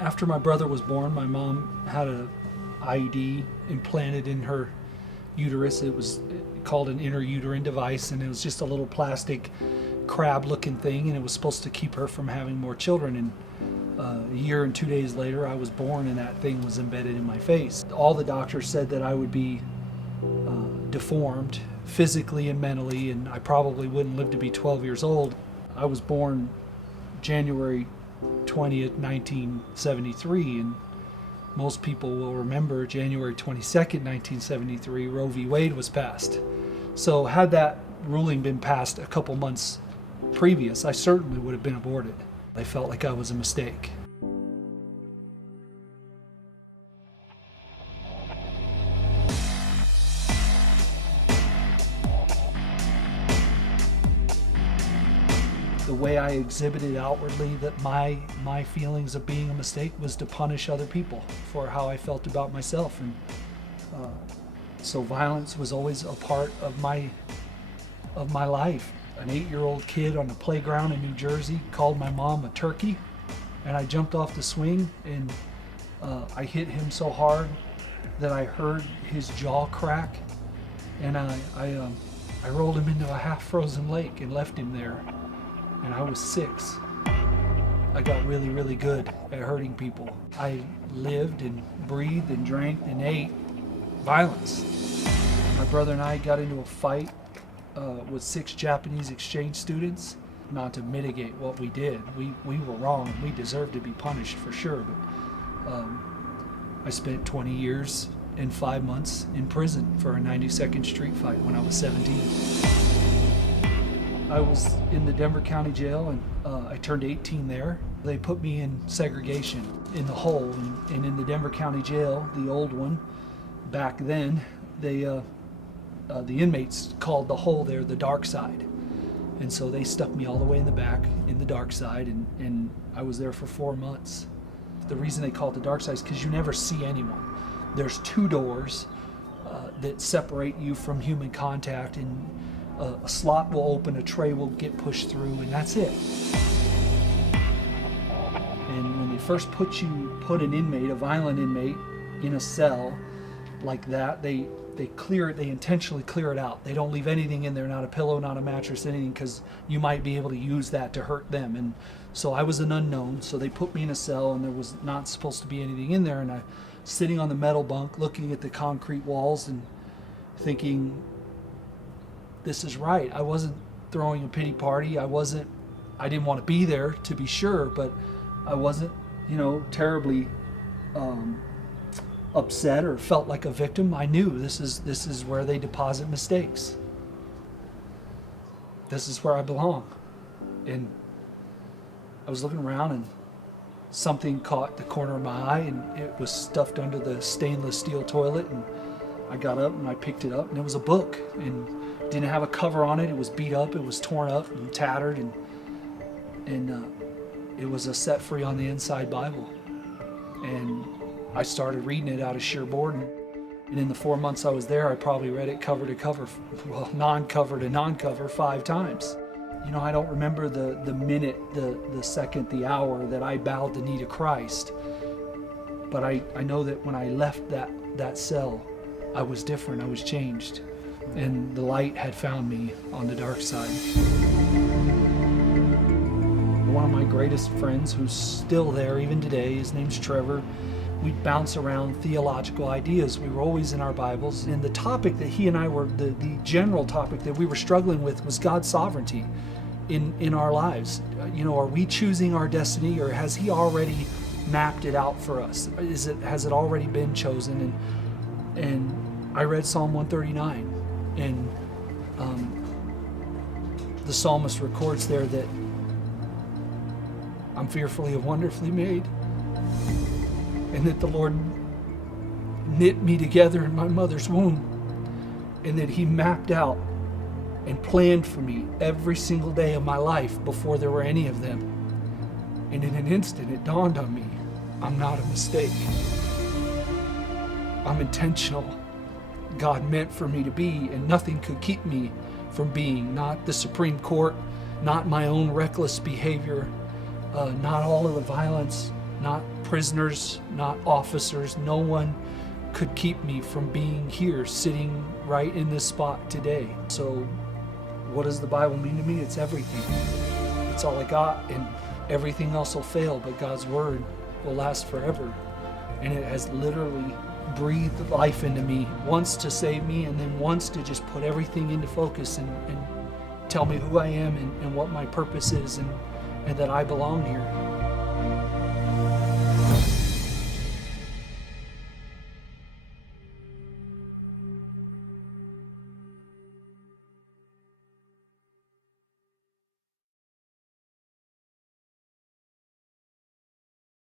After my brother was born, my mom had a IUD implanted in her uterus. It was called an intrauterine device, and it was just a little plastic crab looking thing, and it was supposed to keep her from having more children. And a year and 2 days later, I was born, and that thing was embedded in my face. All the doctors said that I would be deformed physically and mentally, and I probably wouldn't live to be 12 years old. I was born January 20th, 1973, and most people will remember January 22nd, 1973, Roe v. Wade was passed. So had that ruling been passed a couple months previous, I certainly would have been aborted. I felt like I was a mistake. The way I exhibited outwardly that my feelings of being a mistake was to punish other people for how I felt about myself, and so violence was always a part of my life. An 8-year-old kid on the playground in New Jersey called my mom a turkey, and I jumped off the swing and I hit him so hard that I heard his jaw crack, and I rolled him into a half-frozen lake and left him there. And I was 6. I got really, really good at hurting people. I lived and breathed and drank and ate violence. My brother and I got into a fight with 6 Japanese exchange students, not to mitigate what we did. We were wrong. We deserved to be punished for sure. But I spent 20 years and 5 months in prison for a 92nd Street fight when I was 17. I was in the Denver County Jail, and I turned 18 there. They put me in segregation in the hole, and in the Denver County Jail, the old one, back then, the inmates called the hole there the dark side. And so they stuck me all the way in the back in the dark side, and I was there for 4 months. The reason they call it the dark side is because you never see anyone. There's 2 doors that separate you from human contact, and a slot will open, a tray will get pushed through, and that's it. And when they first put an inmate, a violent inmate, in a cell like that, they clear it, they intentionally clear it out. They don't leave anything in there, not a pillow, not a mattress, anything, because you might be able to use that to hurt them. And so I was an unknown, so they put me in a cell, and there was not supposed to be anything in there, and I sitting on the metal bunk looking at the concrete walls and thinking, this is right. I wasn't throwing a pity party. I didn't want to be there, to be sure, but I wasn't, terribly upset or felt like a victim. I knew this is where they deposit mistakes. This is where I belong. And I was looking around, and something caught the corner of my eye, and it was stuffed under the stainless steel toilet, and I got up and I picked it up, and it was a book, and didn't have a cover on it. It was beat up, it was torn up and tattered, and it was a Set Free on the Inside Bible. And I started reading it out of sheer boredom. And in the 4 months I was there, I probably read it cover to cover, well, non-cover to non-cover 5 times. I don't remember the minute, the second, the hour that I bowed the knee to Christ. But I know that when I left that cell, I was different, I was changed. And the light had found me on the dark side. One of my greatest friends, who's still there even today, his name's Trevor, we'd bounce around theological ideas. We were always in our Bibles, and the topic that he and I were, the general topic that we were struggling with was God's sovereignty in our lives. Are we choosing our destiny, or has he already mapped it out for us? Has it already been chosen? And I read Psalm 139. And the psalmist records there that I'm fearfully and wonderfully made, and that the Lord knit me together in my mother's womb, and that he mapped out and planned for me every single day of my life before there were any of them. And in an instant it dawned on me, I'm not a mistake. I'm intentional. God meant for me to be, and nothing could keep me from being. Not the Supreme Court, not my own reckless behavior, not all of the violence, not prisoners, not officers. No one could keep me from being here, sitting right in this spot today. So what does the Bible mean to me? It's everything. It's all I got, and everything else will fail, but God's word will last forever. And it has literally breathed life into me, once to save me, and then once to just put everything into focus and tell me who I am and what my purpose is, and that I belong here.